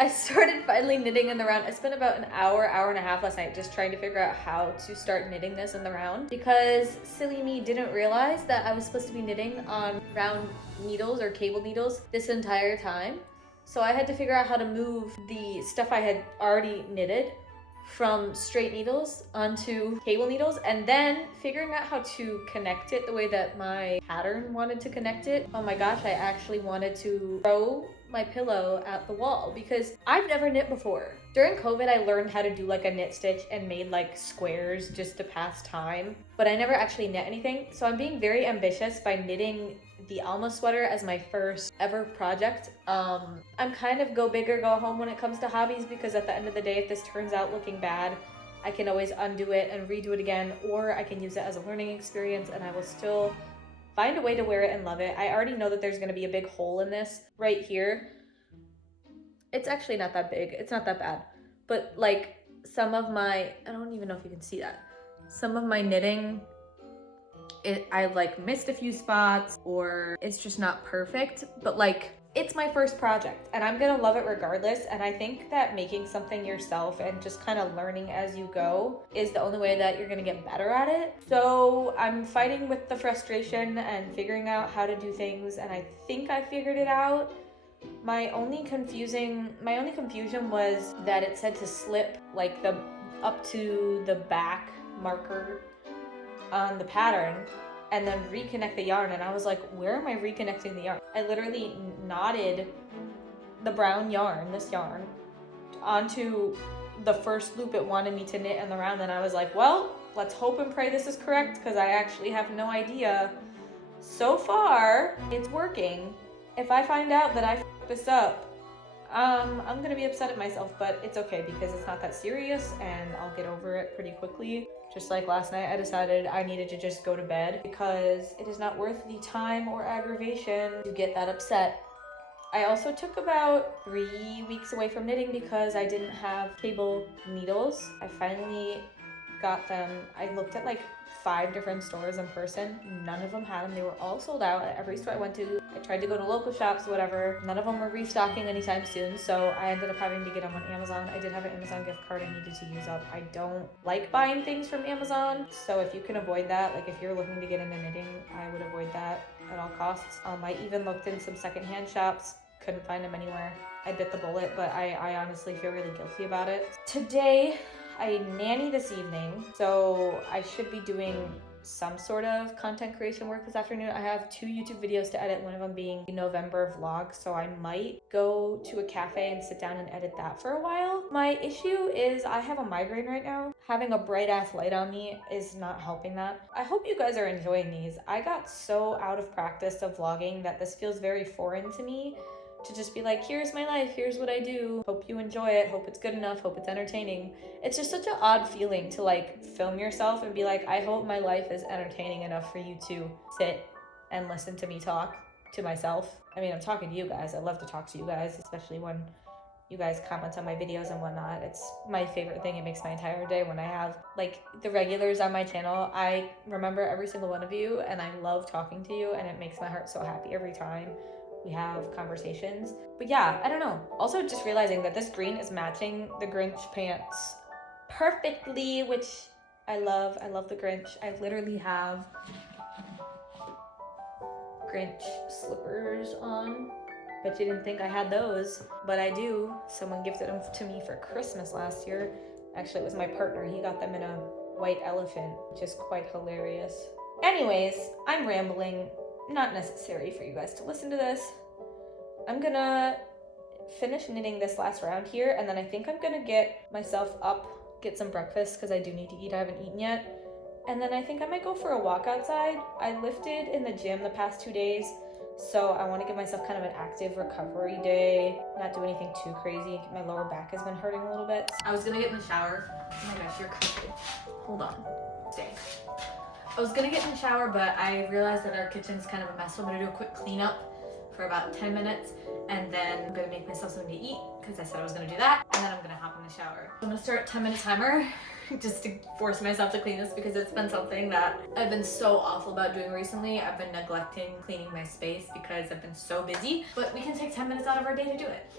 I started finally knitting in the round. I spent about an hour and a half last night just trying to figure out how to start knitting this in the round, because silly me didn't realize that I was supposed to be knitting on round needles or cable needles this entire time. So I had to figure out how to move the stuff I had already knitted from straight needles onto cable needles, and then figuring out how to connect it the way that my pattern wanted to connect it. Oh my gosh, I actually wanted to throw my pillow at the wall because I've never knit before. During COVID, I learned how to do like a knit stitch and made like squares just to pass time, but I never actually knit anything. So I'm being very ambitious by knitting the Alma sweater as my first ever project. I'm kind of go big or go home when it comes to hobbies, because at the end of the day, if this turns out looking bad, I can always undo it and redo it again, or I can use it as a learning experience and I will still find a way to wear it and love it. I already know that there's gonna be a big hole in this right here. It's actually not that big, it's not that bad. But like some of my, I don't even know if you can see that. Some of my knitting, I like missed a few spots, or it's just not perfect, but like it's my first project and I'm gonna love it regardless. And I think that making something yourself and just kind of learning as you go is the only way that you're gonna get better at it. So I'm fighting with the frustration and figuring out how to do things, and I think I figured it out. My only confusion was that it said to slip like the up to the back marker on the pattern and then reconnect the yarn, and I was like, where am I reconnecting the yarn? I literally knotted the brown yarn, this yarn, onto the first loop it wanted me to knit in the round, and I was like, well, let's hope and pray this is correct, because I actually have no idea. So far, it's working. If I find out that I fucked this up, I'm gonna be upset at myself, but it's okay because it's not that serious and I'll get over it pretty quickly. Just like last night, I decided I needed to just go to bed because it is not worth the time or aggravation to get that upset. I also took about 3 weeks away from knitting because I didn't have cable needles. I finally got them. I looked at like 5 different stores in person. None of them had them. They were all sold out at every store I went to. I tried to go to local shops, whatever. None of them were restocking anytime soon, so I ended up having to get them on Amazon. I did have an Amazon gift card I needed to use up. I don't like buying things from Amazon, so if you can avoid that, like if you're looking to get into knitting, I would avoid that at all costs. I even looked in some secondhand shops, couldn't find them anywhere. I bit the bullet, but I honestly feel really guilty about it. Today, I nanny this evening, so I should be doing some sort of content creation work this afternoon. I have 2 YouTube videos to edit, one of them being the November vlog, so I might go to a cafe and sit down and edit that for a while. My issue is I have a migraine right now. Having a bright ass light on me is not helping that. I hope you guys are enjoying these. I got so out of practice of vlogging that this feels very foreign to me. To just be like, here's my life, here's what I do, hope you enjoy it, hope it's good enough, hope it's entertaining. It's just such an odd feeling to like film yourself and be like, I hope my life is entertaining enough for you to sit and listen to me talk to myself. I mean, I'm talking to you guys. I love to talk to you guys, especially when you guys comment on my videos and whatnot. It's my favorite thing. It makes my entire day when I have like the regulars on my channel. I remember every single one of you and I love talking to you, and it makes my heart so happy every time we have conversations. But yeah, I don't know. Also just realizing that this green is matching the Grinch pants perfectly, which I love. I love the Grinch. I literally have Grinch slippers on. Bet you didn't think I had those, but I do. Someone gifted them to me for Christmas last year. Actually, it was my partner. He got them in a white elephant, which is quite hilarious. Anyways, I'm rambling. Not necessary for you guys to listen to this. I'm gonna finish knitting this last round here, and then I think I'm gonna get myself up, get some breakfast because I do need to eat. I haven't eaten yet. And then I think I might go for a walk outside. I lifted in the gym the past 2 days, so I want to give myself kind of an active recovery day, not do anything too crazy. My lower back has been hurting a little bit. I was gonna get in the shower. Oh my gosh, you're crooked. Hold on. Stay. I was gonna get in the shower, but I realized that our kitchen's kind of a mess, so I'm gonna do a quick cleanup for about 10 minutes, and then I'm gonna make myself something to eat, because I said I was gonna do that, and then I'm gonna hop in the shower. I'm gonna start a 10-minute timer, just to force myself to clean this, because it's been something that I've been so awful about doing recently. I've been neglecting cleaning my space because I've been so busy, but we can take 10 minutes out of our day to do it.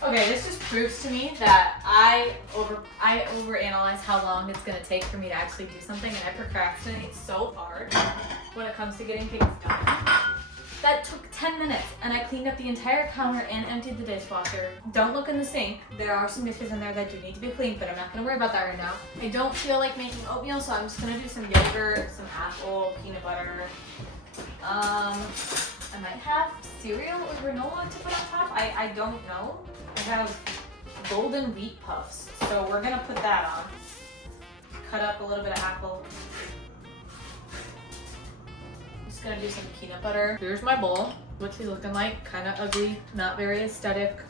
Okay, this just proves to me that I overanalyze how long it's gonna take for me to actually do something, and I procrastinate so hard when it comes to getting things done. That took 10 minutes, and I cleaned up the entire counter and emptied the dishwasher. Don't look in the sink. There are some dishes in there that do need to be cleaned, but I'm not gonna worry about that right now. I don't feel like making oatmeal, so I'm just gonna do some yogurt, some apple, peanut butter. I might have cereal or granola to put on top. I don't know. I have golden wheat puffs, so we're gonna put that on. Cut up a little bit of apple. Just gonna do some peanut butter. Here's my bowl. What she's looking like, kind of ugly, not very aesthetic,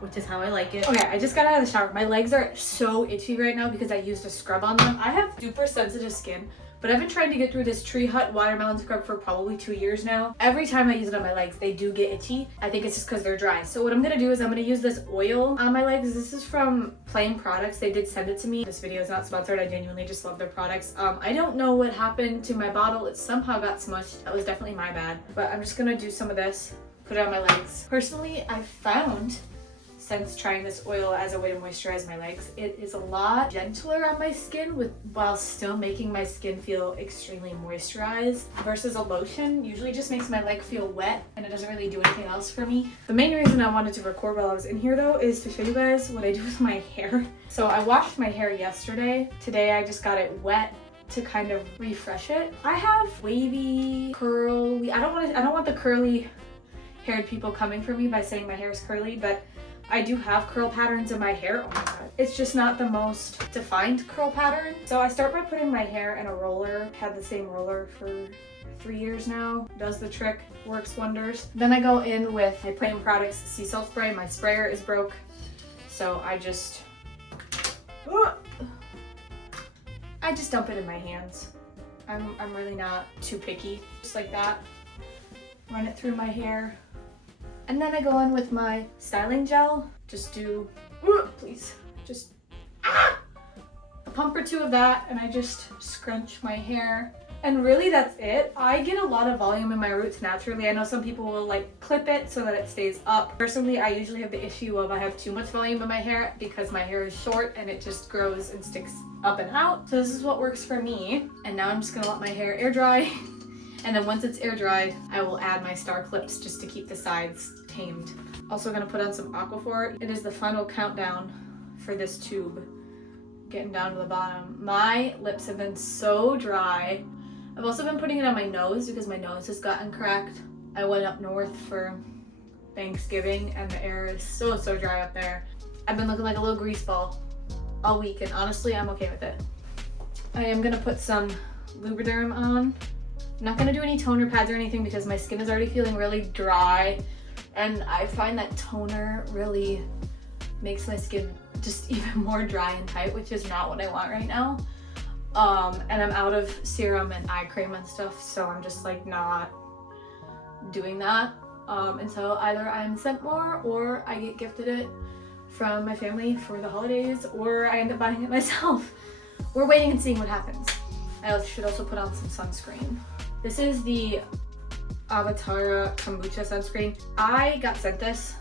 which is how I like it. Okay, I just got out of the shower. My legs are so itchy right now because I used a scrub on them. I have super sensitive skin, but I've been trying to get through this Tree Hut watermelon scrub for probably 2 years now. Every time I use it on my legs, they do get itchy. I think it's just because they're dry. So what I'm gonna do is I'm gonna use this oil on my legs. This is from Plain Products. They did send it to me. This video is not sponsored. I genuinely just love their products. I don't know what happened to my bottle. It somehow got smushed. That was definitely my bad. But I'm just gonna do some of this, put it on my legs. Personally, I found, since trying this oil as a way to moisturize my legs, it is a lot gentler on my skin while still making my skin feel extremely moisturized versus a lotion. Usually just makes my leg feel wet and it doesn't really do anything else for me. The main reason I wanted to record while I was in here though is to show you guys what I do with my hair. So I washed my hair yesterday. Today I just got it wet to kind of refresh it. I have wavy, curly, I don't want the curly haired people coming for me by saying my hair is curly, but I do have curl patterns in my hair. Oh my god. It's just not the most defined curl pattern. So I start by putting my hair in a roller. Had the same roller for 3 years now. Does the trick, works wonders. Then I go in with my Plain Products sea salt spray. My sprayer is broke, so I just dump it in my hands. I'm really not too picky. Just like that. Run it through my hair. And then I go in with my styling gel. Just do, please, just a pump or two of that, and I just scrunch my hair. And really that's it. I get a lot of volume in my roots naturally. I know some people will like clip it so that it stays up. Personally, I usually have the issue of I have too much volume in my hair because my hair is short and it just grows and sticks up and out. So this is what works for me. And now I'm just gonna let my hair air dry. And then once it's air dried, I will add my star clips just to keep the sides tamed. Also gonna put on some Aquaphor. It is the final countdown for this tube. Getting down to the bottom. My lips have been so dry. I've also been putting it on my nose because my nose has gotten cracked. I went up north for Thanksgiving and the air is so dry up there. I've been looking like a little grease ball all week, and honestly, I'm okay with it. I am gonna put some Lubriderm on. I'm not gonna do any toner pads or anything because my skin is already feeling really dry, and I find that toner really makes my skin just even more dry and tight, which is not what I want right now. And I'm out of serum and eye cream and stuff, so I'm just like not doing that until either I'm sent more or I get gifted it from my family for the holidays, or I end up buying it myself. We're waiting and seeing what happens. I should also put on some sunscreen. This is the Avatara Kombucha sunscreen. I got sent this.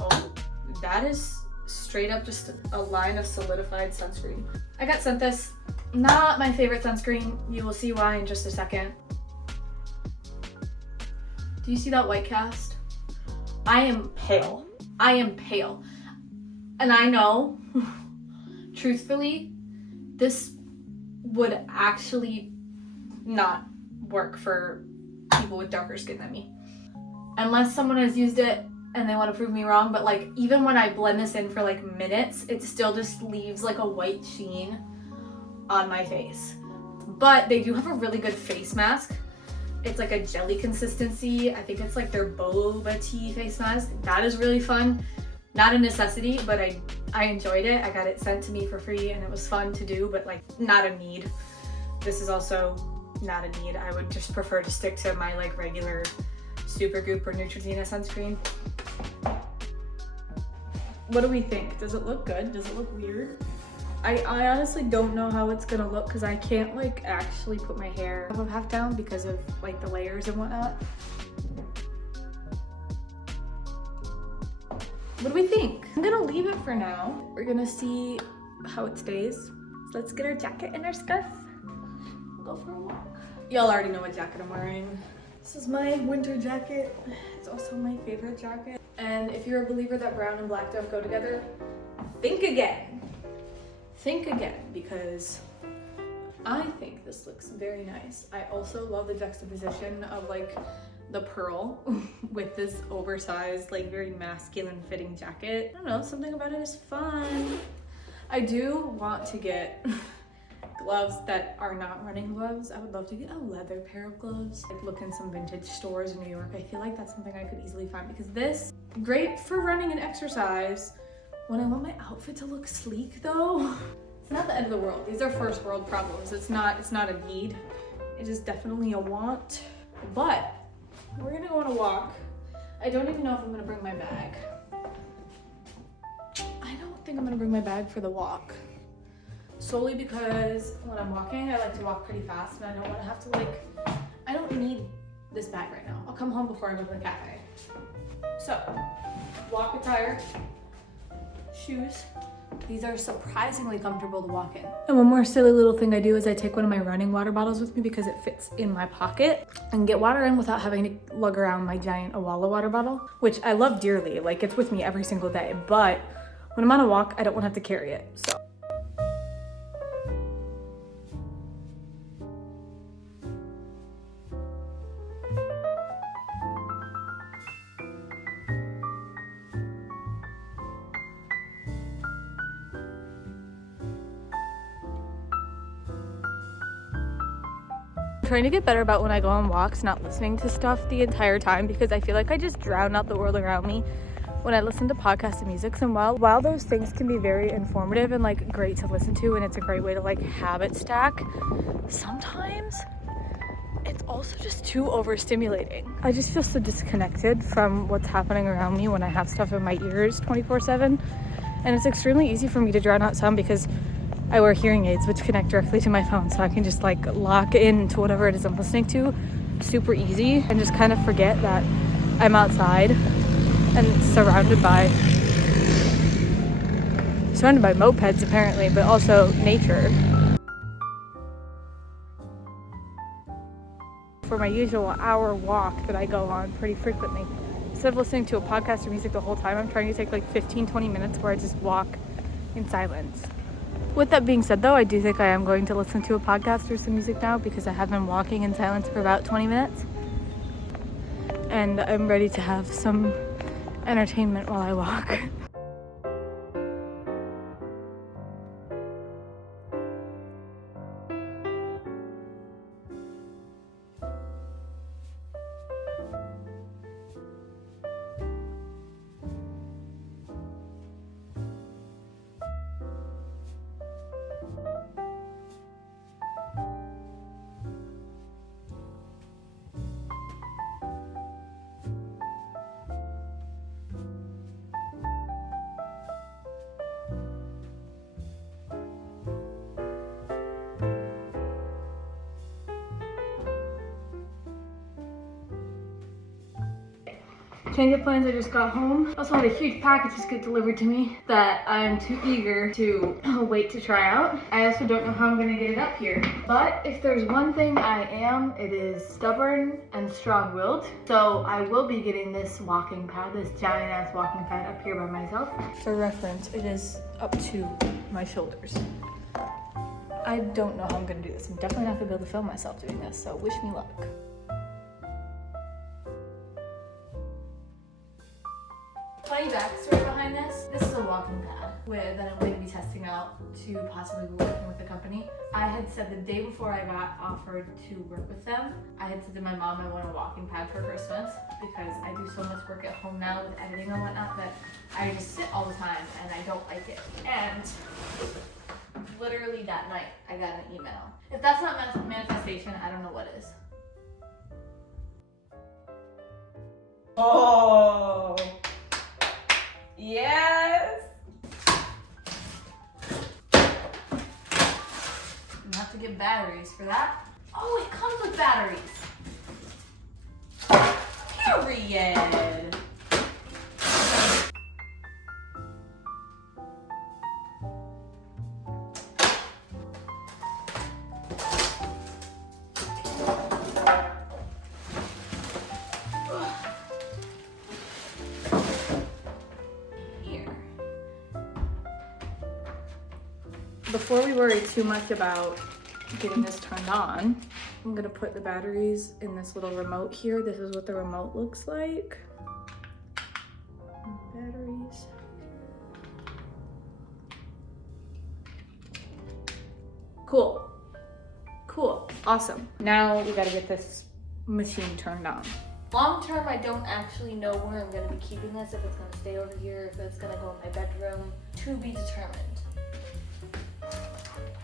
Oh, that is straight up just a line of solidified sunscreen. I got sent this. Not my favorite sunscreen. You will see why in just a second. Do you see that white cast? I am pale. I am pale. And I know, truthfully, this would actually not work for people with darker skin than me. Unless someone has used it and they want to prove me wrong, but like even when I blend this in for like minutes, it still just leaves like a white sheen on my face. But they do have a really good face mask. It's like a jelly consistency. I think it's like their boba tea face mask. That is really fun. Not a necessity, but I enjoyed it. I got it sent to me for free and it was fun to do, but like not a need. This is also not a need. I would just prefer to stick to my like regular Super Goop or Neutrogena sunscreen. What do we think? Does it look good? Does it look weird? I honestly don't know how it's gonna look because I can't like actually put my hair half down because of like the layers and whatnot. What do we think? I'm gonna leave it for now. We're gonna see how it stays. So let's get our jacket and our scarf. We'll go for a walk. Y'all already know what jacket I'm wearing. This is my winter jacket. It's also my favorite jacket. And if you're a believer that brown and black don't go together, think again. Think again, because I think this looks very nice. I also love the juxtaposition of like the pearl with this oversized, like very masculine fitting jacket. I don't know, something about it is fun. I do want to get gloves that are not running gloves. I would love to get a leather pair of gloves. Like look in some vintage stores in New York. I feel like that's something I could easily find because this, great for running and exercise. When I want my outfit to look sleek though, it's not the end of the world. These are first world problems. It's not a need. It is definitely a want. But we're gonna go on a walk. I don't even know if I'm gonna bring my bag. I don't think I'm gonna bring my bag for the walk. Solely because when I'm walking, I like to walk pretty fast and I don't wanna have to like, I don't need this bag right now. I'll come home before I go to the cafe. So, walk attire. Shoes. These are surprisingly comfortable to walk in. And one more silly little thing I do is I take one of my running water bottles with me because it fits in my pocket and get water in without having to lug around my giant Awala water bottle, which I love dearly. Like it's with me every single day, but when I'm on a walk, I don't want to have to carry it. So. Trying to get better about when I go on walks, not listening to stuff the entire time because I feel like I just drown out the world around me when I listen to podcasts and music. And while those things can be very informative and like great to listen to and it's a great way to like habit stack, sometimes it's also just too overstimulating. I just feel so disconnected from what's happening around me when I have stuff in my ears 24/7, and it's extremely easy for me to drown out sound because I wear hearing aids which connect directly to my phone, so I can just like lock in to whatever it is I'm listening to super easy and just kind of forget that I'm outside and surrounded by mopeds apparently, but also nature. For my usual hour walk that I go on pretty frequently, instead of listening to a podcast or music the whole time, I'm trying to take like 15-20 minutes where I just walk in silence. With that being said though, I do think I am going to listen to a podcast or some music now because I have been walking in silence for about 20 minutes and I'm ready to have some entertainment while I walk. Change of plans, I just got home. Also had a huge package just get delivered to me that I'm too eager to wait to try out. I also don't know how I'm gonna get it up here. But if there's one thing I am, it is stubborn and strong-willed. So I will be getting this walking pad, this giant ass walking pad up here by myself. For reference, it is up to my shoulders. I don't know how I'm gonna do this. I'm definitely not gonna be able to film myself doing this, so wish me luck. Funny backstory behind this. This is a walking pad that I'm going to be testing out to possibly be working with the company. I had said the day before I got offered to work with them, I had said to my mom I want a walking pad for Christmas because I do so much work at home now with editing and whatnot that I just sit all the time and I don't like it. And literally that night I got an email. If that's not manifestation, I don't know what is. Oh, yes. You have to get batteries for that. Oh, it comes with batteries. Period. Before we worry too much about getting this turned on, I'm gonna put the batteries in this little remote here. This is what the remote looks like. Batteries. Cool. Cool. Awesome. Now we gotta get this machine turned on. Long term, I don't actually know where I'm gonna be keeping this, if it's gonna stay over here, if it's gonna go in my bedroom. To be determined.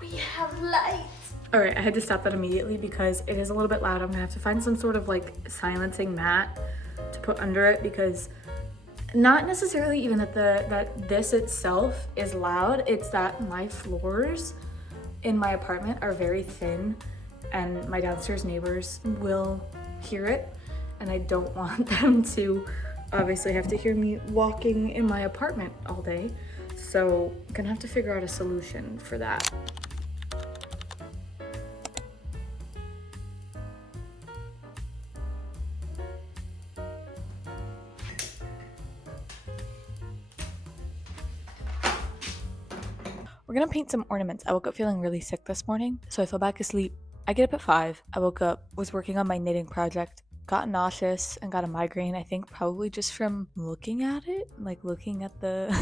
We have lights. All right, I had to stop that immediately because it is a little bit loud. I'm gonna have to find some sort of like silencing mat to put under it, because not necessarily even that this itself is loud. It's that my floors in my apartment are very thin and my downstairs neighbors will hear it, and I don't want them to obviously have to hear me walking in my apartment all day. So I'm gonna have to figure out a solution for that. We're gonna paint some ornaments. I woke up feeling really sick this morning, so I fell back asleep. I get up at 5. I woke up, was working on my knitting project, got nauseous and got a migraine, I think probably just from looking at it, like looking at the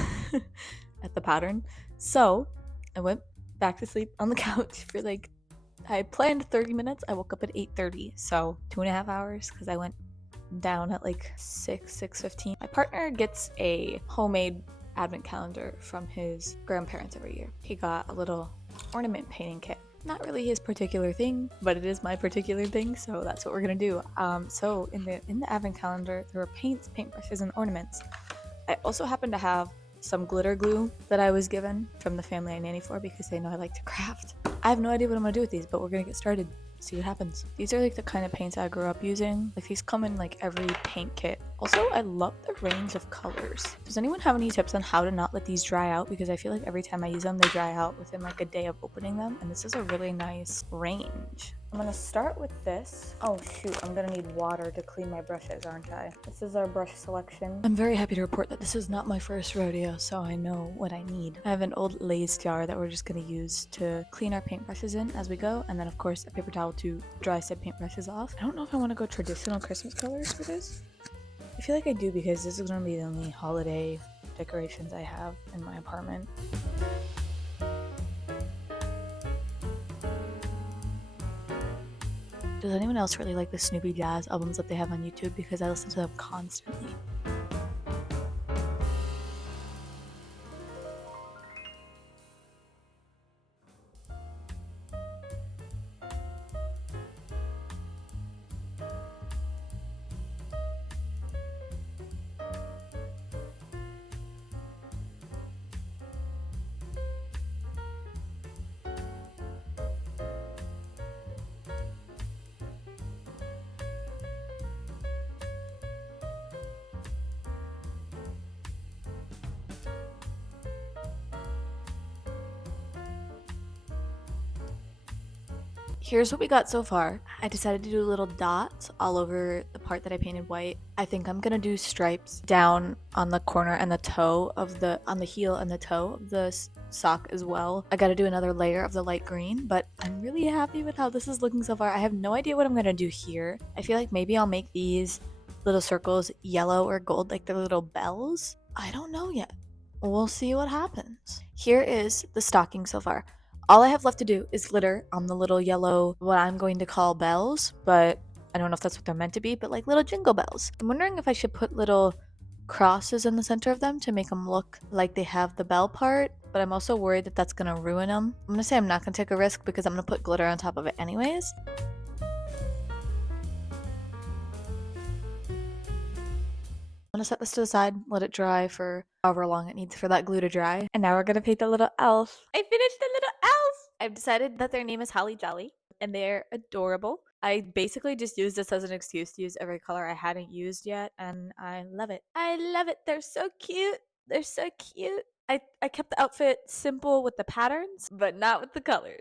at the pattern. So I went back to sleep on the couch for like, I planned 30 minutes. I woke up at 8:30, so 2.5 hours, because I went down at like 6:15. My partner gets a homemade advent calendar from his grandparents every year. He got a little ornament painting kit. Not really his particular thing, but it is my particular thing, so that's what we're gonna do. So in the advent calendar, there were paints, paintbrushes, and ornaments. I also happen to have some glitter glue that I was given from the family I nanny for, because they know I like to craft. I have no idea what I'm gonna do with these, but we're gonna get started. See what happens. These are like the kind of paints I grew up using. Like, these come in like every paint kit. Also, I love the range of colors. Does anyone have any tips on how to not let these dry out? Because I feel like every time I use them, they dry out within like a day of opening them. And this is a really nice range. I'm gonna start with this. Oh shoot, I'm gonna need water to clean my brushes, aren't I? This is our brush selection. I'm very happy to report that this is not my first rodeo, so I know what I need. I have an old Lay's jar that we're just gonna use to clean our paintbrushes in as we go. And then of course, a paper towel to dry said paintbrushes off. I don't know if I wanna go traditional Christmas colors for this. I feel like I do, because this is gonna be the only holiday decorations I have in my apartment. Does anyone else really like the Snoopy Jazz albums that they have on YouTube? Because I listen to them constantly. Here's what we got so far. I decided to do little dots all over the part that I painted white. I think I'm gonna do stripes down on the corner and the toe of on the heel and the toe of the sock as well. I gotta do another layer of the light green, but I'm really happy with how this is looking so far. I have no idea what I'm gonna do here. I feel like maybe I'll make these little circles yellow or gold, like they're little bells. I don't know yet. We'll see what happens. Here is the stocking so far. All I have left to do is glitter on the little yellow, what I'm going to call bells, but I don't know if that's what they're meant to be, but like little jingle bells. I'm wondering if I should put little crosses in the center of them to make them look like they have the bell part, but I'm also worried that that's gonna ruin them. I'm gonna say I'm not gonna take a risk because I'm gonna put glitter on top of it anyways. I'm gonna set this to the side, let it dry for however long it needs for that glue to dry. And now we're gonna paint the little elf. I finished the little elf! I've decided that their name is Holly Jolly, and they're adorable. I basically just used this as an excuse to use every color I hadn't used yet, and I love it. I love it. They're so cute. They're so cute. I kept the outfit simple with the patterns, but not with the colors.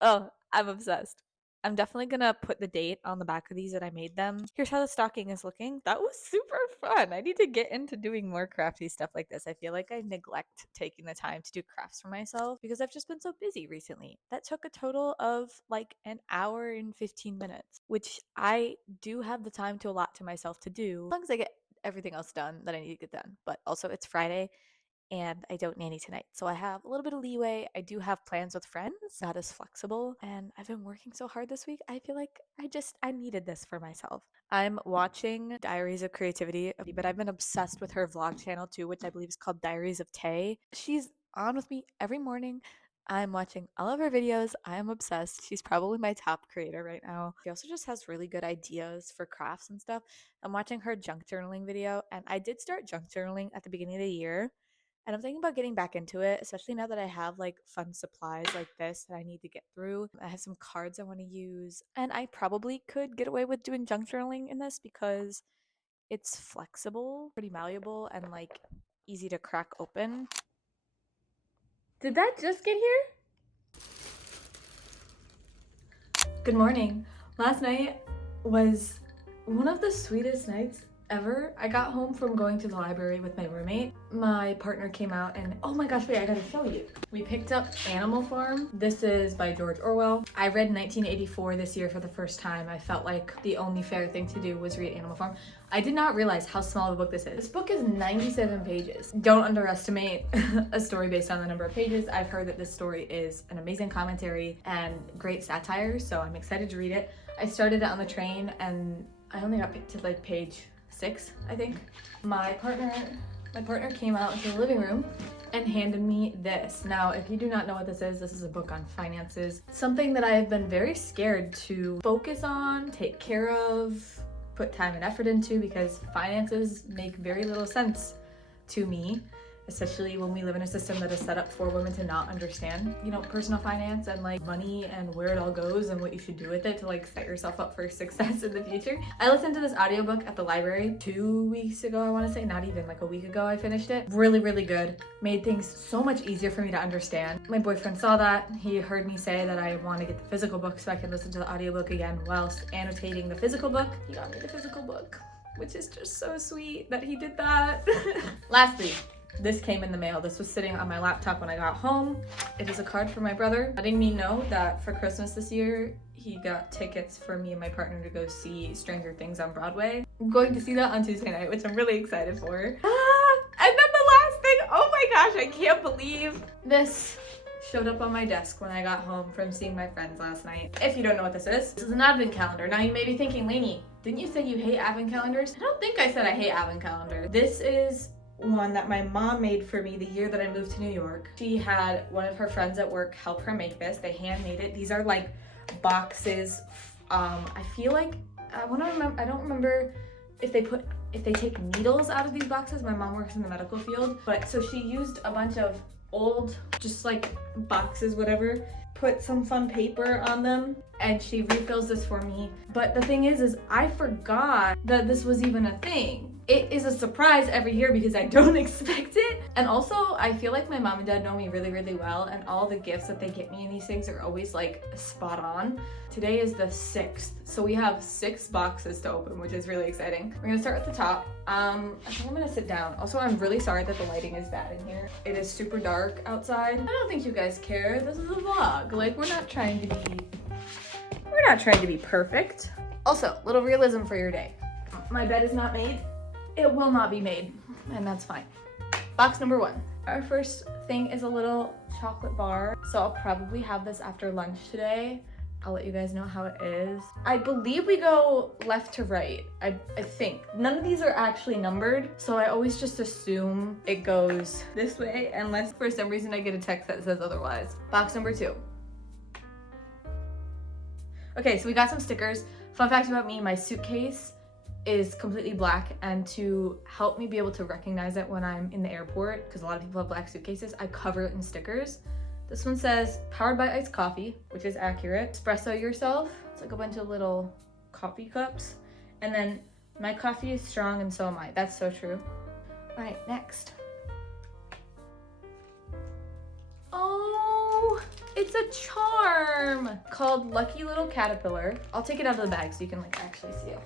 Oh, I'm obsessed. I'm definitely gonna put the date on the back of these that I made them. Here's how the stocking is looking. That was super fun. I need to get into doing more crafty stuff like this. I feel like I neglect taking the time to do crafts for myself because I've just been so busy recently. That took a total of like an hour and 15 minutes, which I do have the time to allot to myself to do as long as I get everything else done that I need to get done. But also it's Friday and I don't nanny tonight. So I have a little bit of leeway. I do have plans with friends, not as flexible. And I've been working so hard this week. I feel like I needed this for myself. I'm watching Diaries of Creativity, but I've been obsessed with her vlog channel too, which I believe is called Diaries of Tay. She's on with me every morning. I'm watching all of her videos. I am obsessed. She's probably my top creator right now. She also just has really good ideas for crafts and stuff. I'm watching her junk journaling video, and I did start junk journaling at the beginning of the year. And I'm thinking about getting back into it, especially now that I have like fun supplies like this that I need to get through. I have some cards I want to use, and I probably could get away with doing junk journaling in this because it's flexible, pretty malleable, and like easy to crack open. Did that just get here? Good morning. Last night was one of the sweetest nights ever. I got home from going to the library with my roommate. My partner came out and, oh my gosh, wait, I gotta show you. We picked up Animal Farm. This is by George Orwell. I read 1984 this year for the first time. I felt like the only fair thing to do was read Animal Farm. I did not realize how small of a book this is. This book is 97 pages. Don't underestimate a story based on the number of pages. I've heard that this story is an amazing commentary and great satire, so I'm excited to read it. I started it on the train and I only got to like page 6, I think. My partner came out into the living room and handed me this. Now, if you do not know what this is a book on finances. Something that I have been very scared to focus on, take care of, put time and effort into because finances make very little sense to me, especially when we live in a system that is set up for women to not understand, you know, personal finance and like money and where it all goes and what you should do with it to like set yourself up for success in the future. I listened to this audiobook at the library 2 weeks ago, I want to say, not even like a week ago I finished it. Really, really good. Made things so much easier for me to understand. My boyfriend saw that. He heard me say that I want to get the physical book so I can listen to the audiobook again whilst annotating the physical book. He got me the physical book, which is just so sweet that he did that. Lastly, this came in the mail. This was sitting on my laptop when I got home. It is a card for my brother letting me know that for Christmas this year, he got tickets for me and my partner to go see Stranger Things on Broadway. I'm going to see that on Tuesday night, which I'm really excited for. And then the last thing, oh my gosh, I can't believe this showed up on my desk when I got home from seeing my friends last night. If you don't know what this is an advent calendar. Now you may be thinking, Lainey, didn't you say you hate advent calendars? I don't think I said I hate advent calendar. This is one that my mom made for me the year that I moved to New York. She had one of her friends at work help her make this. They hand made it. These are like boxes. I feel like I don't remember if they take needles out of these boxes. My mom works in the medical field, but so she used a bunch of old just like boxes, whatever, put some fun paper on them, and she refills this for me. But the thing is I forgot that this was even a thing. It is a surprise every year because I don't expect it. And also I feel like my mom and dad know me really, really well, and all the gifts that they get me in these things are always like spot on. Today is the 6th, so we have 6 boxes to open, which is really exciting. We're gonna start at the top. I think I'm gonna sit down. Also, I'm really sorry that the lighting is bad in here. It is super dark outside. I don't think you guys care. This is a vlog. Like, we're not trying to be perfect. Also, little realism for your day. My bed is not made. It will not be made, and that's fine. Box number 1. Our first thing is a little chocolate bar. So I'll probably have this after lunch today. I'll let you guys know how it is. I believe we go left to right. I think. None of these are actually numbered, so I always just assume it goes this way unless for some reason I get a text that says otherwise. Box number 2. Okay, so we got some stickers. Fun fact about me, my suitcase is completely black, and to help me be able to recognize it when I'm in the airport, because a lot of people have black suitcases, I cover it in stickers. This one says powered by iced coffee, which is accurate. Espresso yourself. It's like a bunch of little coffee cups. And then my coffee is strong and so am I. That's so true. All right, next. Oh, it's a charm called Lucky Little Caterpillar. I'll take it out of the bag so you can like actually see it.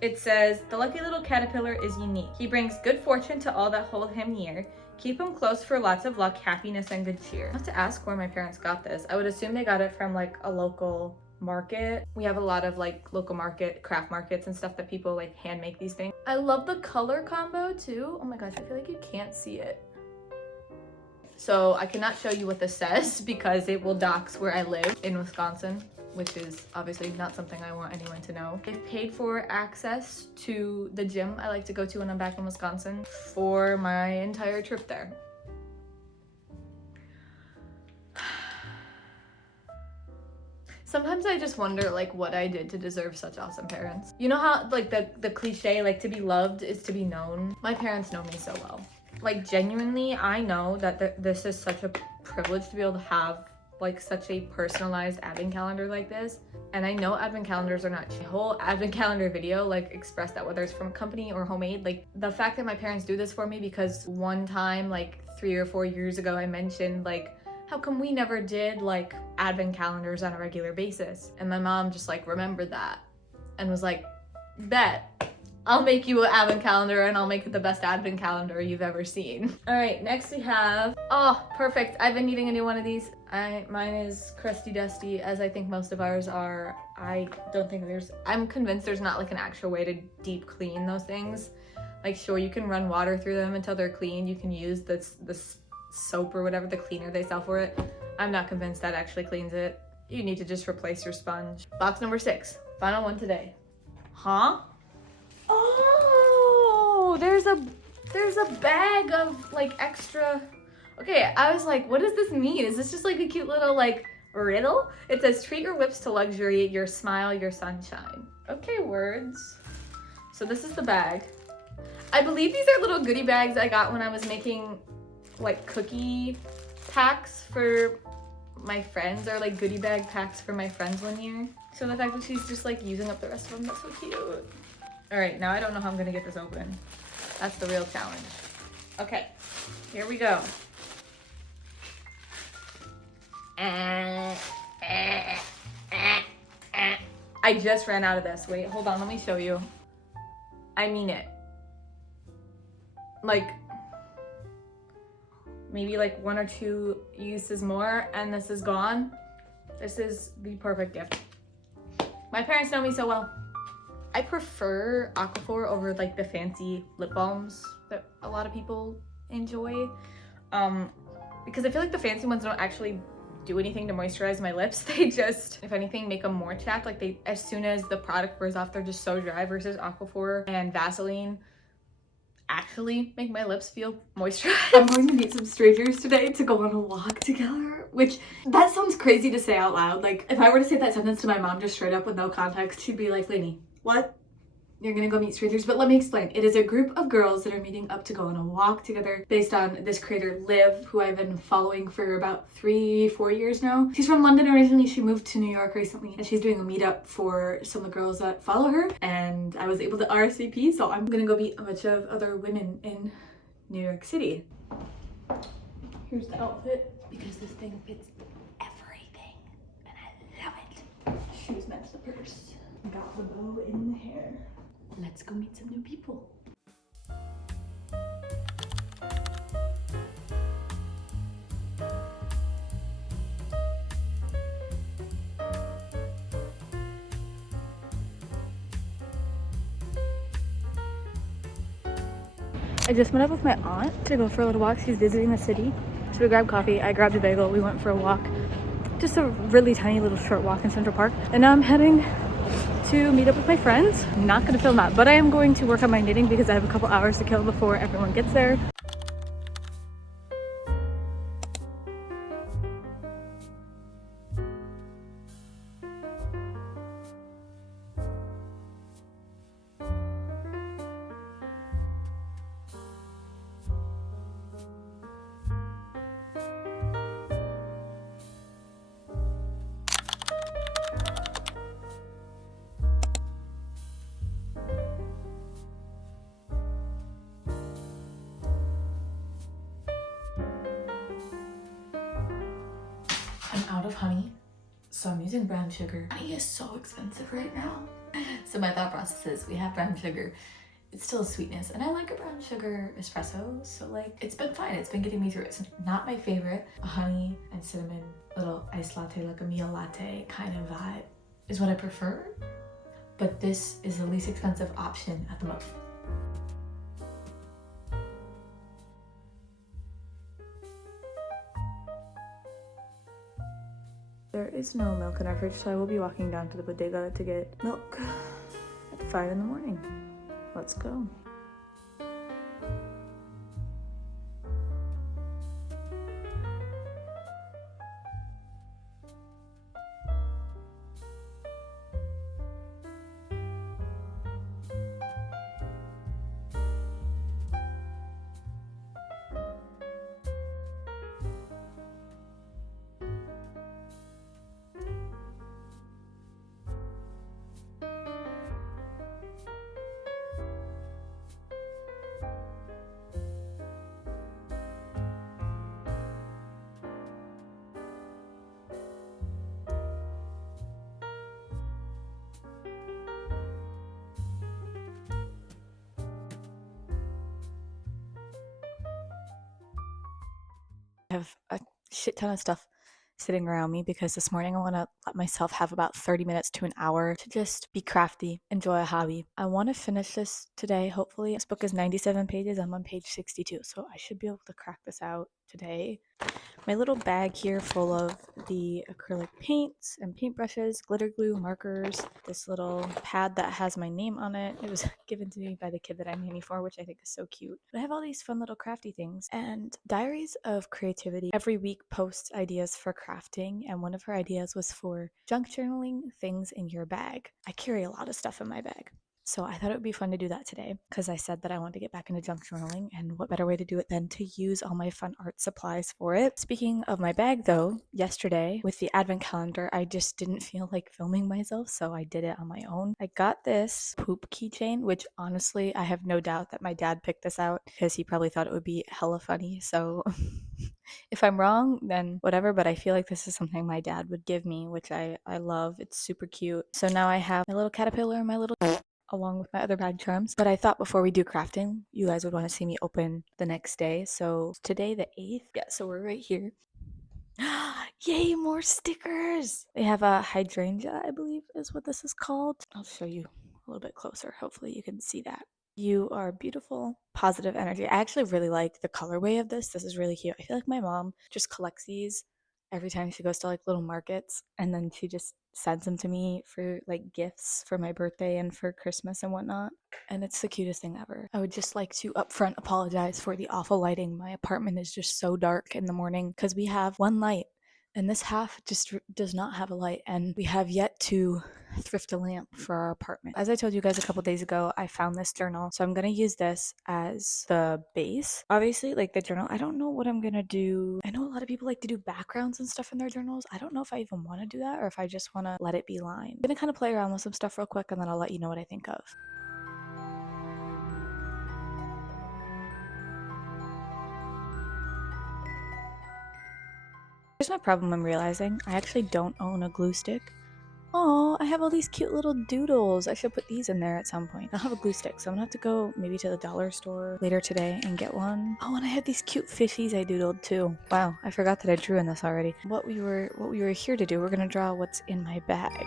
It says, the lucky little caterpillar is unique. He brings good fortune to all that hold him near. Keep him close for lots of luck, happiness, and good cheer. I have to ask where my parents got this. I would assume they got it from like a local market. We have a lot of like local market, craft markets and stuff that people like hand make these things. I love the color combo too. Oh my gosh, I feel like you can't see it. So I cannot show you what this says because it will dox where I live in Wisconsin, which is obviously not something I want anyone to know. They've paid for access to the gym I like to go to when I'm back in Wisconsin for my entire trip there. Sometimes I just wonder like what I did to deserve such awesome parents. You know how like the cliche like to be loved is to be known? My parents know me so well. Like genuinely, I know that this is such a privilege to be able to have like such a personalized advent calendar like this. And I know advent calendars are not cheap. The whole advent calendar video like expressed that whether it's from a company or homemade, like the fact that my parents do this for me because one time like 3 or 4 years ago I mentioned like, how come we never did like advent calendars on a regular basis? And my mom just like remembered that and was like, bet. I'll make you an advent calendar and I'll make it the best advent calendar you've ever seen. All right, next we have, oh, perfect. I've been needing a new one of these. Mine is crusty dusty, as I think most of ours are. I'm convinced there's not like an actual way to deep clean those things. Like sure, you can run water through them until they're clean. You can use this soap or whatever, the cleaner they sell for it. I'm not convinced that actually cleans it. You need to just replace your sponge. Box number 6, final one today. Huh? Oh, there's a bag of like extra. Okay, I was like, what does this mean? Is this just like a cute little like riddle? It says treat your whips to luxury, your smile, your sunshine. Okay, words. So this is the bag. I believe these are little goodie bags I got when I was making like cookie packs for my friends, or like goodie bag packs for my friends one year. So the fact that she's just like using up the rest of them, that's so cute. All right, now I don't know how I'm gonna get this open. That's the real challenge. Okay, here we go. I just ran out of this. Wait, hold on, let me show you. I mean it. Like, maybe like 1 or 2 uses more and this is gone. This is the perfect gift. My parents know me so well. I prefer Aquaphor over like the fancy lip balms that a lot of people enjoy. Because I feel like the fancy ones don't actually do anything to moisturize my lips. They just, if anything, make them more chapped. Like they, as soon as the product wears off, they're just so dry, versus Aquaphor and Vaseline actually make my lips feel moisturized. I'm going to meet some strangers today to go on a walk together, which that sounds crazy to say out loud. Like if I were to say that sentence to my mom just straight up with no context, she'd be like, Lainey, what? You're gonna go meet strangers? But let me explain. It is a group of girls that are meeting up to go on a walk together based on this creator Liv, who I've been following for about 3-4 years now. She's from London originally. She moved to New York recently and she's doing a meetup for some of the girls that follow her, and I was able to RSVP, so I'm gonna go meet a bunch of other women in New York City. Here's the outfit, because this thing fits everything and I love it. Shoes match the purse. Got the bow in the hair. Let's go meet some new people. I just met up with my aunt to go for a little walk. She's visiting the city. So we grabbed coffee, I grabbed a bagel, we went for a walk. Just a really tiny little short walk in Central Park. And now I'm heading to meet up with my friends. I'm not gonna film that, but I am going to work on my knitting because I have a couple hours to kill before everyone gets there. out of honey, so I'm using brown sugar. Honey is so expensive right now. So my thought process is we have brown sugar. It's still a sweetness, and I like a brown sugar espresso, so like it's been fine. It's been getting me through. It's not my favorite. A honey and cinnamon little iced latte, like a meal latte kind of vibe is what I prefer, but this is the least expensive option at the moment. There is no milk in our fridge, so I will be walking down to the bodega to get milk at 5 in the morning. Let's go. I have a shit ton of stuff sitting around me because this morning I want to let myself have about 30 minutes to an hour to just be crafty, enjoy a hobby. I want to finish this today, hopefully. This book is 97 pages. I'm on page 62, so I should be able to crack this out today. My little bag here full of the acrylic paints and paintbrushes, glitter glue, markers, this little pad that has my name on it. It was given to me by the kid that I nanny for, which I think is so cute. But I have all these fun little crafty things. And Diaries of Creativity every week posts ideas for crafting, and one of her ideas was for junk journaling things in your bag. I carry a lot of stuff in my bag. So I thought it would be fun to do that today because I said that I wanted to get back into junk journaling, and what better way to do it than to use all my fun art supplies for it. Speaking of my bag though, yesterday with the advent calendar, I just didn't feel like filming myself, so I did it on my own. I got this poop keychain, which honestly, I have no doubt that my dad picked this out because he probably thought it would be hella funny. So if I'm wrong, then whatever, but I feel like this is something my dad would give me, which I love. It's super cute. So now I have my little caterpillar and my little along with my other bag charms. But I thought before we do crafting, you guys would want to see me open the next day. So today, the 8th. Yeah, so we're right here. Yay, more stickers! They have a hydrangea, I believe is what this is called. I'll show you a little bit closer. Hopefully you can see that. You are beautiful, positive energy. I actually really like the colorway of this. This is really cute. I feel like my mom just collects these every time she goes to like little markets, and then she just sends them to me for like gifts for my birthday and for Christmas and whatnot. And it's the cutest thing ever. I would just like to upfront apologize for the awful lighting. My apartment is just so dark in the morning because we have one light and this half just does not have a light, and we have yet to thrift a lamp for our apartment. As I told you guys a couple days ago, I found this journal, so I'm gonna use this as the base. Obviously, like the journal, I don't know what I'm gonna do. I know a lot of people like to do backgrounds and stuff in their journals. I don't know if I even want to do that or if I just want to let it be lined. I'm gonna kind of play around with some stuff real quick, and then I'll let you know what I think of. Here's my problem I'm realizing. I actually don't own a glue stick. Oh, I have all these cute little doodles. I should put these in there at some point. I don't have a glue stick, so I'm gonna have to go maybe to the dollar store later today and get one. Oh, and I had these cute fishies I doodled too. Wow, I forgot that I drew in this already. What we were here to do, we're gonna draw what's in my bag.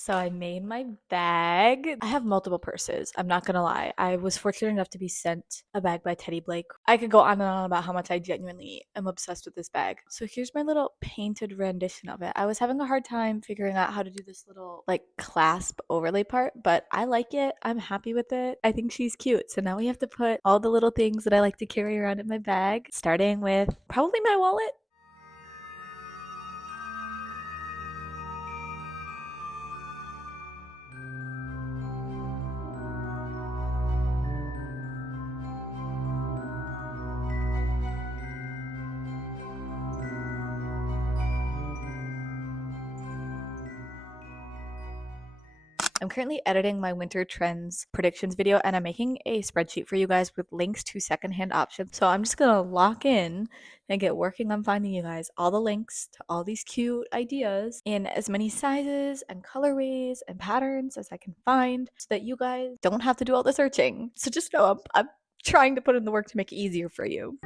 So I made my bag. I have multiple purses. I'm not gonna lie. I was fortunate enough to be sent a bag by Teddy Blake. I could go on and on about how much I genuinely am obsessed with this bag. So here's my little painted rendition of it. I was having a hard time figuring out how to do this little like clasp overlay part, but I like it. I'm happy with it. I think she's cute. So now we have to put all the little things that I like to carry around in my bag, starting with probably my wallet. I'm currently editing my winter trends predictions video and I'm making a spreadsheet for you guys with links to secondhand options. So I'm just gonna lock in and get working on finding you guys all the links to all these cute ideas in as many sizes and colorways and patterns as I can find so that you guys don't have to do all the searching. So just know I'm trying to put in the work to make it easier for you.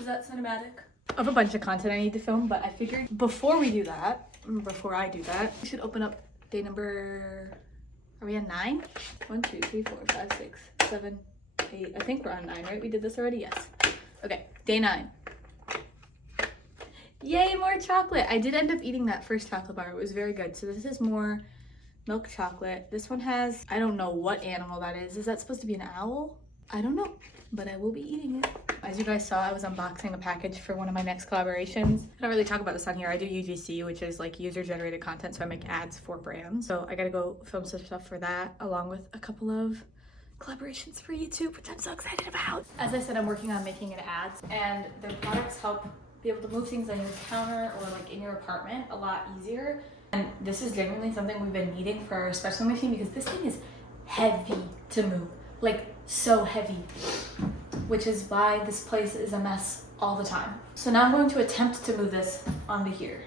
Is that cinematic? I have a bunch of content I need to film, but I figured before I do that, we should open up day number, are we on 9? 1, 2, 3, 4, 5, 6, 7, 8. I think we're on 9, right? We did this already? Yes. Okay, day 9. Yay, more chocolate. I did end up eating that first chocolate bar. It was very good. So this is more milk chocolate. This one has, I don't know what animal that is. Is that supposed to be an owl? I don't know, but I will be eating it. As you guys saw, I was unboxing a package for one of my next collaborations. I don't really talk about this on here. I do UGC, which is like user-generated content, so I make ads for brands. So I gotta go film some stuff for that, along with a couple of collaborations for YouTube, which I'm so excited about. As I said, I'm working on making an ads, and their products help be able to move things on your counter or like in your apartment a lot easier. And this is genuinely something we've been needing for our espresso machine because this thing is heavy to move, like so heavy, which is why this place is a mess all the time. So now I'm going to attempt to move this onto here.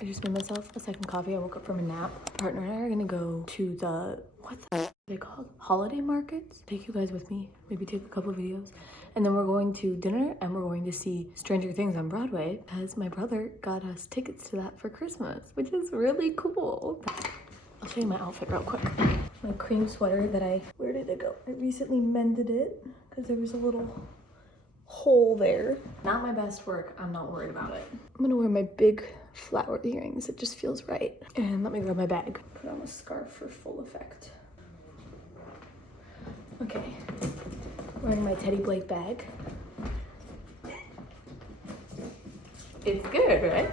I just made myself a second coffee. I woke up from a nap. My partner and I are gonna go to the, what are they called? Holiday markets? Take you guys with me, maybe take a couple of videos. And then we're going to dinner and we're going to see Stranger Things on Broadway as my brother got us tickets to that for Christmas, which is really cool. I'll show you my outfit real quick. My cream sweater that where did it go? I recently mended it because there was a little hole there. Not my best work, I'm not worried about it. I'm gonna wear my big flower earrings, it just feels right. And let me grab my bag. Put on a scarf for full effect. Okay, wearing my Teddy Blake bag. It's good, right?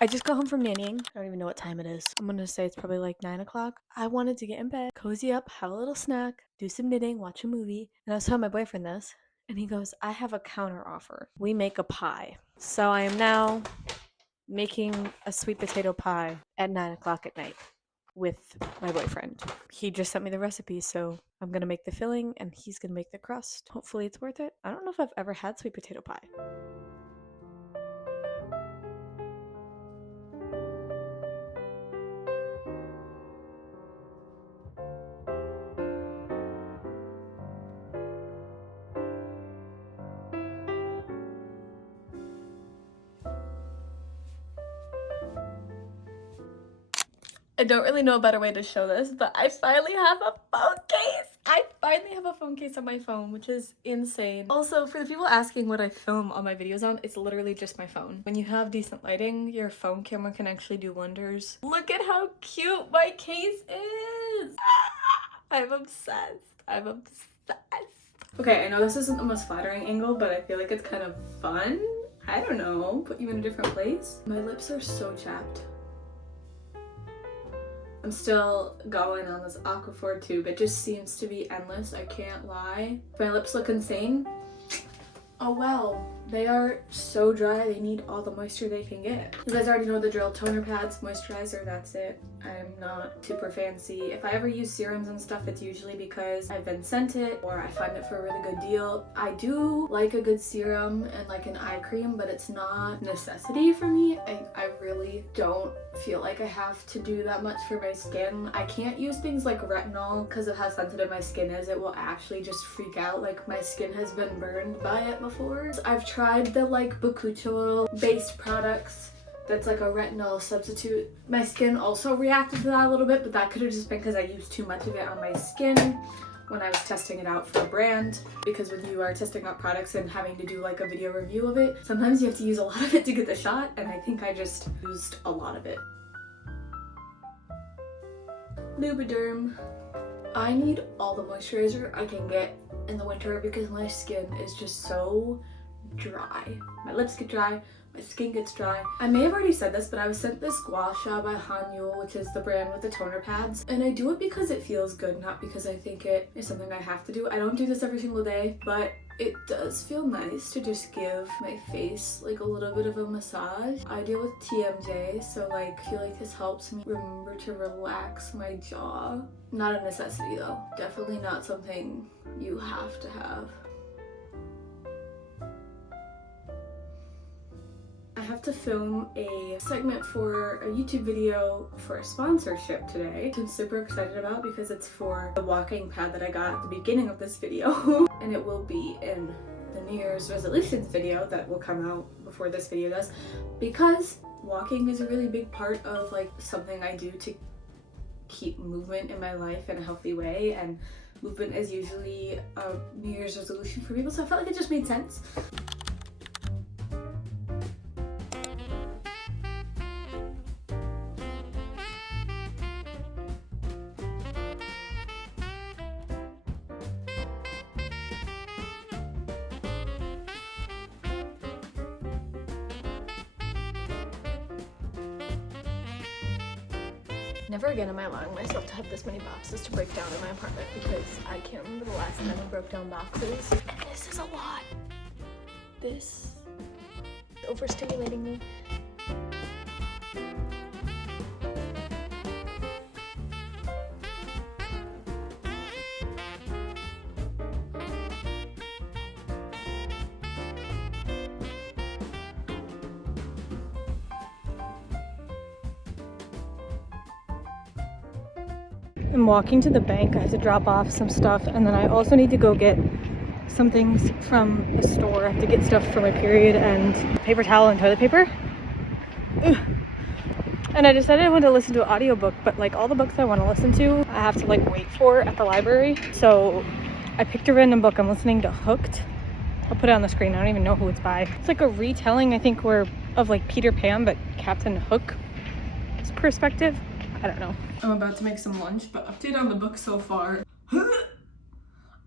I just got home from nannying. I don't even know what time it is. I'm gonna say it's probably like 9 o'clock. I wanted to get in bed, cozy up, have a little snack, do some knitting, watch a movie. And I was telling my boyfriend this, and he goes, I have a counter offer. We make a pie. So I am now making a sweet potato pie at 9 o'clock at night with my boyfriend. He just sent me the recipe, so I'm gonna make the filling and he's gonna make the crust. Hopefully it's worth it. I don't know if I've ever had sweet potato pie. I don't really know a better way to show this, but I finally have a phone case. I finally have a phone case on my phone, which is insane. Also, for the people asking what I film all my videos on, it's literally just my phone. When you have decent lighting, your phone camera can actually do wonders. Look at how cute my case is. I'm obsessed. I'm obsessed. Okay, I know this isn't the most flattering angle, but I feel like it's kind of fun. I don't know, put you in a different place. My lips are so chapped. I'm still going on this Aquaphor tube. It just seems to be endless. I can't lie. My lips look insane. Oh well, They are so dry, they need all the moisture they can get. You guys already know the drill. Toner pads, moisturizer, that's it. I'm not super fancy. If I ever use serums and stuff, it's usually because I've been sent it or I find it for a really good deal. I do like a good serum and like an eye cream, but it's not a necessity for me. I really don't feel like I have to do that much for my skin. I can't use things like retinol because of how sensitive my skin is. It will actually just freak out. Like my skin has been burned by it before. I've tried the like bakuchiol based products. That's like a retinol substitute. My skin also reacted to that a little bit, but that could have just been because I used too much of it on my skin when I was testing it out for a brand. Because when you are testing out products and having to do like a video review of it, sometimes you have to use a lot of it to get the shot, and I think I just used a lot of it. Lubriderm. I need all the moisturizer I can get in the winter because my skin is just so dry. My lips get dry, my skin gets dry. I may have already said this, but I was sent this Gua Sha by Hanyul, which is the brand with the toner pads. And I do it because it feels good, not because I think it is something I have to do. I don't do this every single day, but it does feel nice to just give my face like a little bit of a massage. I deal with TMJ, so like I feel like this helps me remember to relax my jaw. Not a necessity though. Definitely not something you have to have. I have to film a segment for a YouTube video for a sponsorship today, which I'm super excited about because it's for the walking pad that I got at the beginning of this video. And it will be in the New Year's resolutions video that will come out before this video does, because walking is a really big part of like something I do to keep movement in my life in a healthy way, and movement is usually a New Year's resolution for people, so I felt like it just made sense. Never again am I allowing myself to have this many boxes to break down in my apartment because I can't remember the last time I broke down boxes. And this is a lot. This is overstimulating me. I'm walking to the bank. I have to drop off some stuff, and then I also need to go get some things from the store. I have to get stuff for my period and paper towel and toilet paper. Ugh. And I decided I wanted to listen to an audiobook, but like all the books I want to listen to, I have to like wait for at the library. So I picked a random book. I'm listening to Hooked. I'll put it on the screen. I don't even know who it's by. It's like a retelling, I think, of like Peter Pan, but Captain Hook's perspective. I don't know. I'm about to make some lunch, but update on the book so far.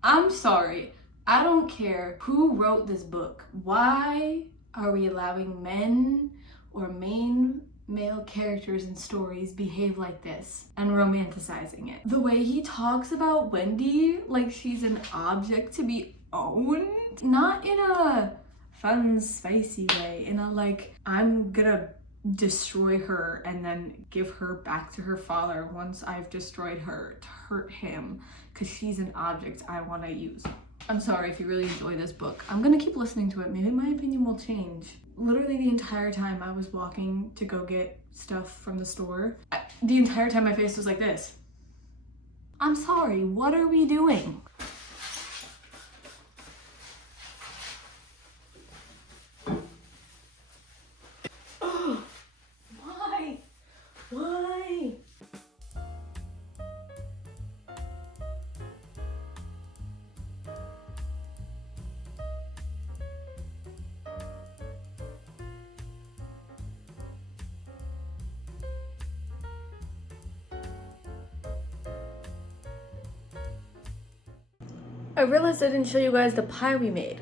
I'm sorry. I don't care who wrote this book. Why are we allowing men or main male characters in stories behave like this and romanticizing it? The way he talks about Wendy like she's an object to be owned, not in a fun, spicy way, in a like, I'm gonna destroy her and then give her back to her father once I've destroyed her to hurt him because she's an object I want to use. I'm sorry if you really enjoy this book. I'm gonna keep listening to it. Maybe my opinion will change. Literally the entire time I was walking to go get stuff from the store, the entire time my face was like this. I'm sorry, what are we doing? Why? I realized I didn't show you guys the pie we made.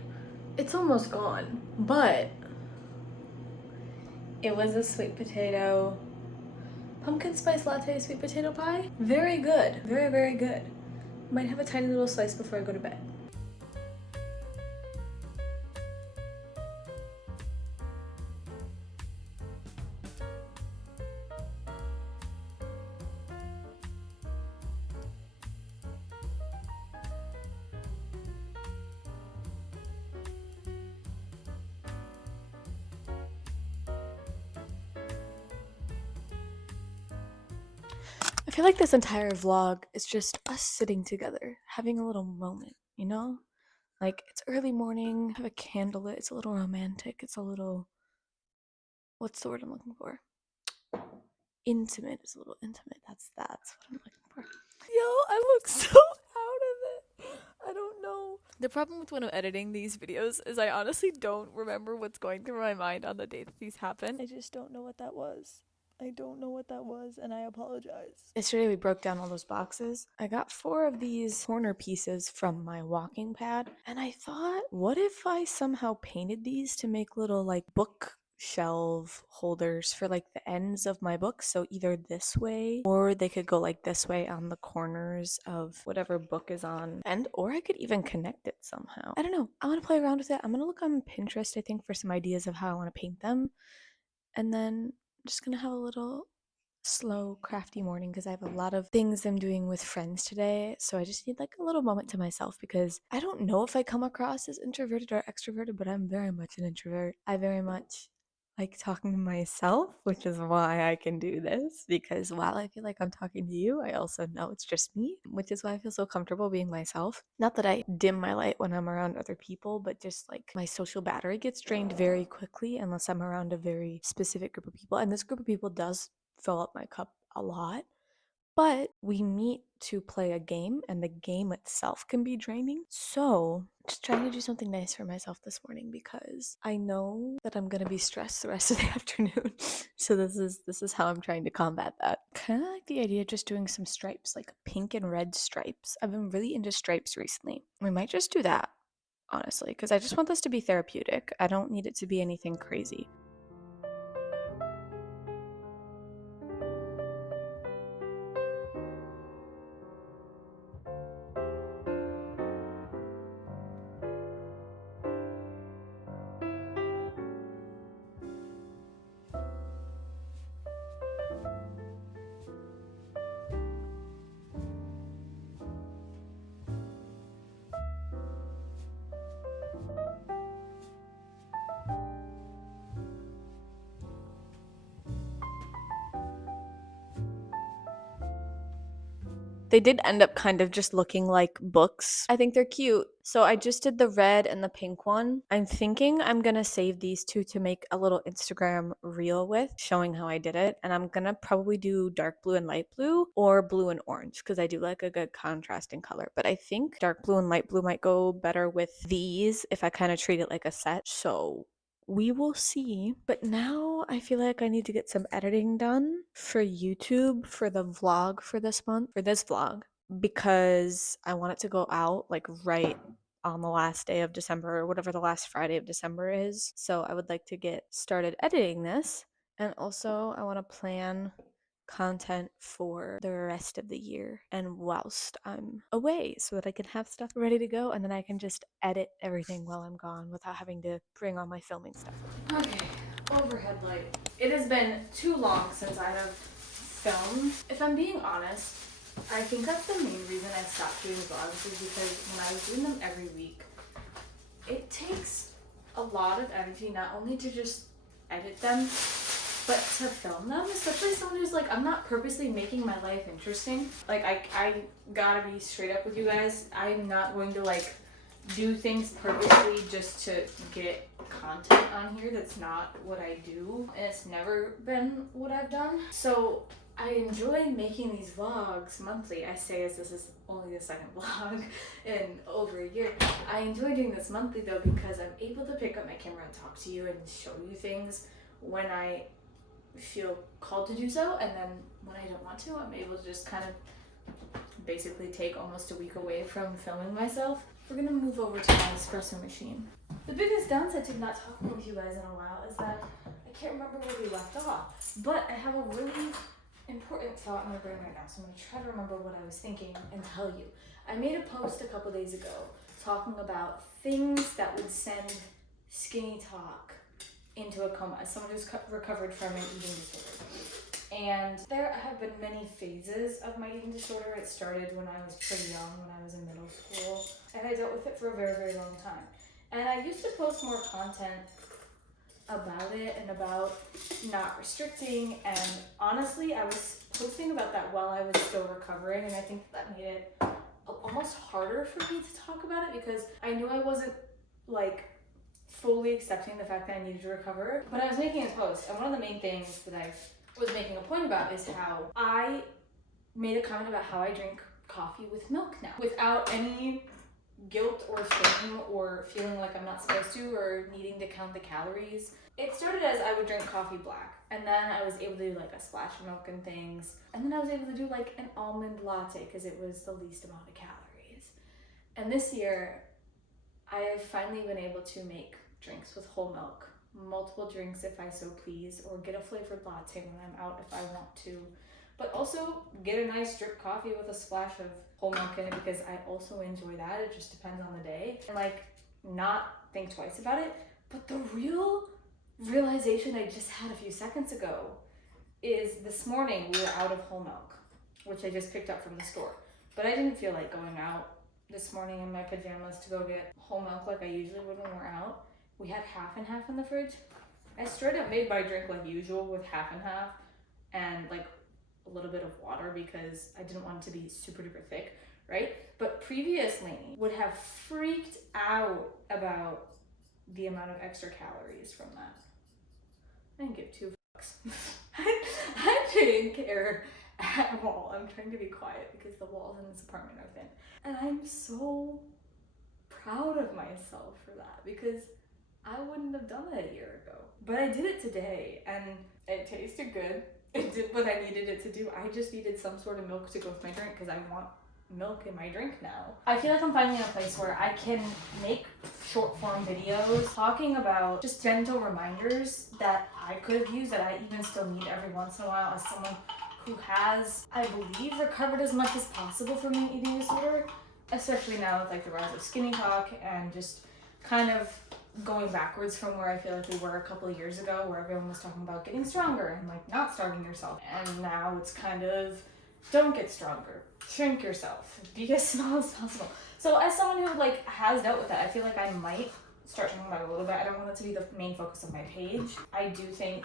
It's almost gone, but it was a sweet potato pumpkin spice latte sweet potato pie. Very good. Very, very good. Might have a tiny little slice before I go to bed. I feel like this entire vlog is just us sitting together, having a little moment, you know? Like, it's early morning, have a candle lit, it's a little romantic, it's a little, what's the word I'm looking for? Intimate. It's a little intimate. That's what I'm looking for. Yo, I look so out of it. I don't know. The problem with when I'm editing these videos is I honestly don't remember what's going through my mind on the day that these happen. I just don't know what that was. I don't know what that was, and I apologize. Yesterday we broke down all those boxes. I got 4 of these corner pieces from my walking pad, and I thought, what if I somehow painted these to make little like book shelf holders for like the ends of my books, so either this way or they could go like this way on the corners of whatever book is on, and or I could even connect it somehow. I don't know. I want to play around with it. I'm gonna look on Pinterest, I think, for some ideas of how I want to paint them, and then I'm just gonna have a little slow crafty morning because I have a lot of things I'm doing with friends today, so I just need like a little moment to myself because I don't know if I come across as introverted or extroverted, but I'm very much an introvert. I very much like talking to myself, which is why I can do this, because while I feel like I'm talking to you, I also know it's just me, which is why I feel so comfortable being myself. Not that I dim my light when I'm around other people, but just like my social battery gets drained very quickly unless I'm around a very specific group of people, and this group of people does fill up my cup a lot. But we meet to play a game, and the game itself can be draining. So, just trying to do something nice for myself this morning because I know that I'm gonna be stressed the rest of the afternoon. So this is how I'm trying to combat that. Kind of like the idea of just doing some stripes, like pink and red stripes. I've been really into stripes recently. We might just do that, honestly, because I just want this to be therapeutic. I don't need it to be anything crazy. They did end up kind of just looking like books. I think they're cute. So I just did the red and the pink one. I'm thinking I'm gonna save these 2 to make a little Instagram reel with, showing how I did it. And I'm gonna probably do dark blue and light blue, or blue and orange, because I do like a good contrasting color. But I think dark blue and light blue might go better with these if I kind of treat it like a set. So we will see. But now I feel like I need to get some editing done for YouTube for the vlog for this month, for this vlog, because I want it to go out like right on the last day of December or whatever the last Friday of December is. So I would like to get started editing this. And also I want to plan content for the rest of the year and whilst I'm away so that I can have stuff ready to go and then I can just edit everything while I'm gone without having to bring all my filming stuff. Okay, overhead light. It has been too long since I have filmed. If I'm being honest, I think that's the main reason I stopped doing vlogs is because when I was doing them every week, it takes a lot of energy not only to just edit them, but to film them, especially someone who's like, I'm not purposely making my life interesting. Like, I gotta be straight up with you guys. I'm not going to like do things purposely just to get content on here. That's not what I do, and it's never been what I've done. So I enjoy making these vlogs monthly. I say as this is only the second vlog in over a year. I enjoy doing this monthly though because I'm able to pick up my camera and talk to you and show you things when I feel called to do so, and then when I don't want to, I'm able to just kind of basically take almost a week away from filming myself. We're gonna move over to my espresso machine. The biggest downside to not talking with you guys in a while is that I can't remember where we left off, but I have a really important thought in my brain right now, so I'm gonna try to remember what I was thinking and tell you. I made a post a couple days ago talking about things that would send skinny talk into a coma as someone who's recovered from an eating disorder. And there have been many phases of my eating disorder. It started when I was pretty young, when I was in middle school, and I dealt with it for a very, very long time. And I used to post more content about it and about not restricting, and honestly I was posting about that while I was still recovering, and I think that made it almost harder for me to talk about it because I knew I wasn't like fully accepting the fact that I needed to recover. But I was making a post, and one of the main things that I was making a point about is how I made a comment about how I drink coffee with milk now without any guilt or shame or feeling like I'm not supposed to or needing to count the calories. It started as I would drink coffee black, and then I was able to do like a splash of milk and things, and then I was able to do like an almond latte because it was the least amount of calories. And this year I have finally been able to make drinks with whole milk, multiple drinks if I so please, or get a flavored latte when I'm out if I want to, but also get a nice drip coffee with a splash of whole milk in it because I also enjoy that. It just depends on the day. And like not think twice about it. But the real realization I just had a few seconds ago is this morning we were out of whole milk, which I just picked up from the store. But I didn't feel like going out this morning in my pajamas to go get whole milk like I usually would when we're out. We had half and half in the fridge. I straight up made my drink like usual with half and half and like a little bit of water because I didn't want it to be super duper thick, right? But previously would have freaked out about the amount of extra calories from that. I didn't give two fucks. I didn't care at all. I'm trying to be quiet because the walls in this apartment are thin. And I'm so proud of myself for that because I wouldn't have done that a year ago. But I did it today and it tasted good. It did what I needed it to do. I just needed some sort of milk to go with my drink because I want milk in my drink now. I feel like I'm finally in a place where I can make short form videos talking about just gentle reminders that I could have used that I even still need every once in a while as someone who has, I believe, recovered as much as possible from an eating disorder, especially now with like the rise of skinny talk and just kind of going backwards from where I feel like we were a couple of years ago where everyone was talking about getting stronger and like not starving yourself. And now it's kind of don't get stronger, shrink yourself, be as small as possible. So as someone who like has dealt with that, I feel like I might start talking about it a little bit. I don't want it to be the main focus of my page. I do think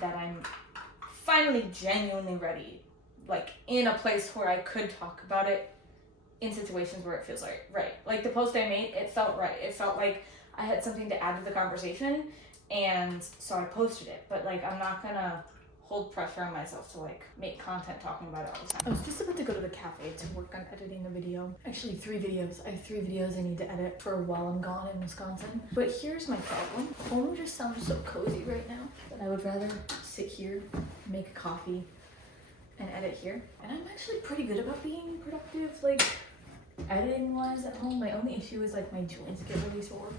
that I'm finally genuinely ready, like in a place where I could talk about it in situations where it feels right. Like the post I made, it felt right. It felt like I had something to add to the conversation, and so I posted it. But like I'm not gonna hold pressure on myself to like make content talking about it all the time. I was just about to go to the cafe to work on editing a video. Actually 3 videos. I have 3 videos I need to edit for while I'm gone in Wisconsin. But here's my problem. Home just sounds so cozy right now that I would rather sit here, make a coffee, and edit here. And I'm actually pretty good about being productive, like editing wise at home. My only issue is like my joints get really sore.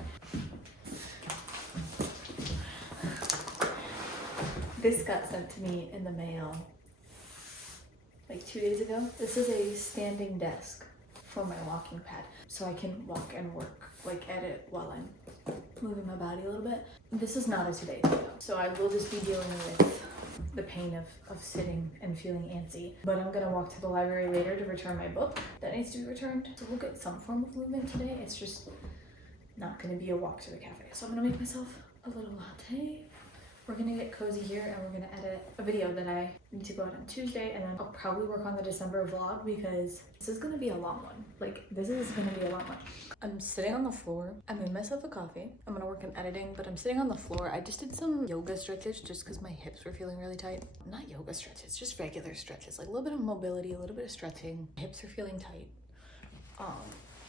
This got sent to me in the mail like 2 days ago. This is a standing desk for my walking pad, so I can walk and work, like edit while I'm moving my body a little bit. This is not a today video, so I will just be dealing with the pain of sitting and feeling antsy. But I'm gonna walk to the library later to return my book that needs to be returned. So we'll get some form of movement today. It's just not gonna be a walk to the cafe. So I'm gonna make myself a little latte. We're gonna get cozy here and we're gonna edit a video that I need to go out on Tuesday, and then I'll probably work on the December vlog because this is gonna be a long one. Like this is gonna be a long one. I'm sitting on the floor. I made myself a coffee. I'm gonna work on editing, but I'm sitting on the floor. I just did some yoga stretches just because my hips were feeling really tight. Not yoga stretches, just regular stretches. Like a little bit of mobility, a little bit of stretching. Hips are feeling tight.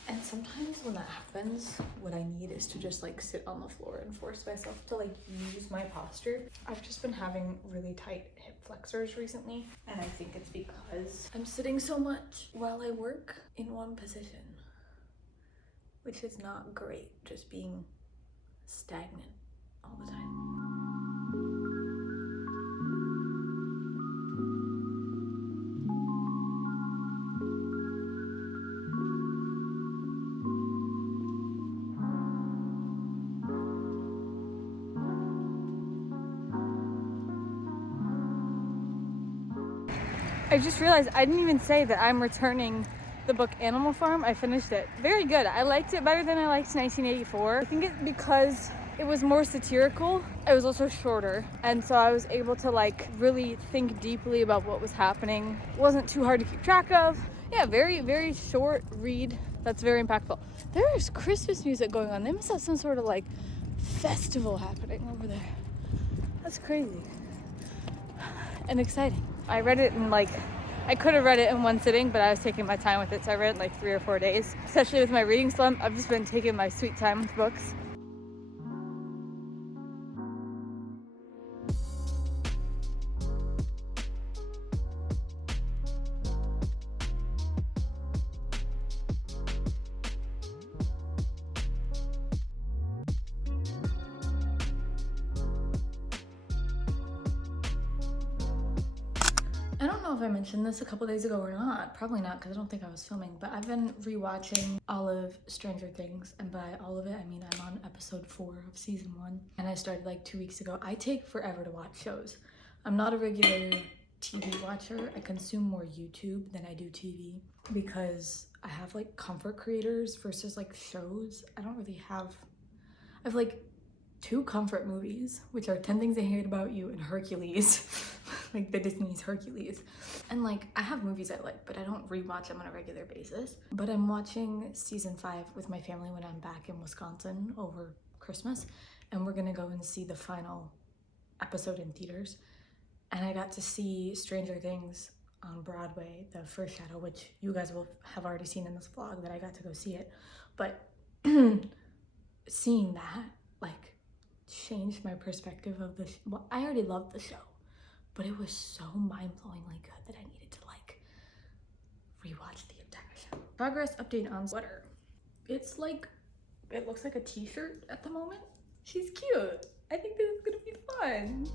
And sometimes when that happens, what I need is to just like sit on the floor and force myself to like use my posture. I've just been having really tight hip flexors recently, and I think it's because I'm sitting so much while I work in one position, which is not great, just being stagnant all the time. I just realized I didn't even say that I'm returning the book Animal Farm. I finished it. Very good. I liked it better than I liked 1984. I think it's because it was more satirical. It was also shorter, and so I was able to like really think deeply about what was happening. It wasn't too hard to keep track of. Yeah, very, very short read that's very impactful. There's Christmas music going on. They must have some sort of like festival happening over there. That's crazy and exciting. I read it in like, I could have read it in one sitting, but I was taking my time with it, so I read it in like 3 or 4 days. Especially with my reading slump, I've just been taking my sweet time with books. I don't know if I mentioned this a couple days ago or not. Probably not, because I don't think I was filming. But I've been rewatching all of Stranger Things. And by all of it, I mean I'm on episode 4 of season 1. And I started like 2 weeks ago. I take forever to watch shows. I'm not a regular TV watcher. I consume more YouTube than I do TV. Because I have like comfort creators versus like shows. I don't really have... I have like 2 comfort movies, which are 10 Things I Hate About You and Hercules. Like the Disney's Hercules. And like, I have movies I like, but I don't rewatch them on a regular basis. But I'm watching season 5 with my family when I'm back in Wisconsin over Christmas. And we're gonna go and see the final episode in theaters. And I got to see Stranger Things on Broadway, the first shadow, which you guys will have already seen in this vlog that I got to go see it. But seeing that, like, changed my perspective of this. Well, I already loved the show, but it was so mind-blowingly good that I needed to like rewatch the entire show. Progress update on sweater. It's like, it looks like a t-shirt at the moment. She's cute. I think this is gonna be fun.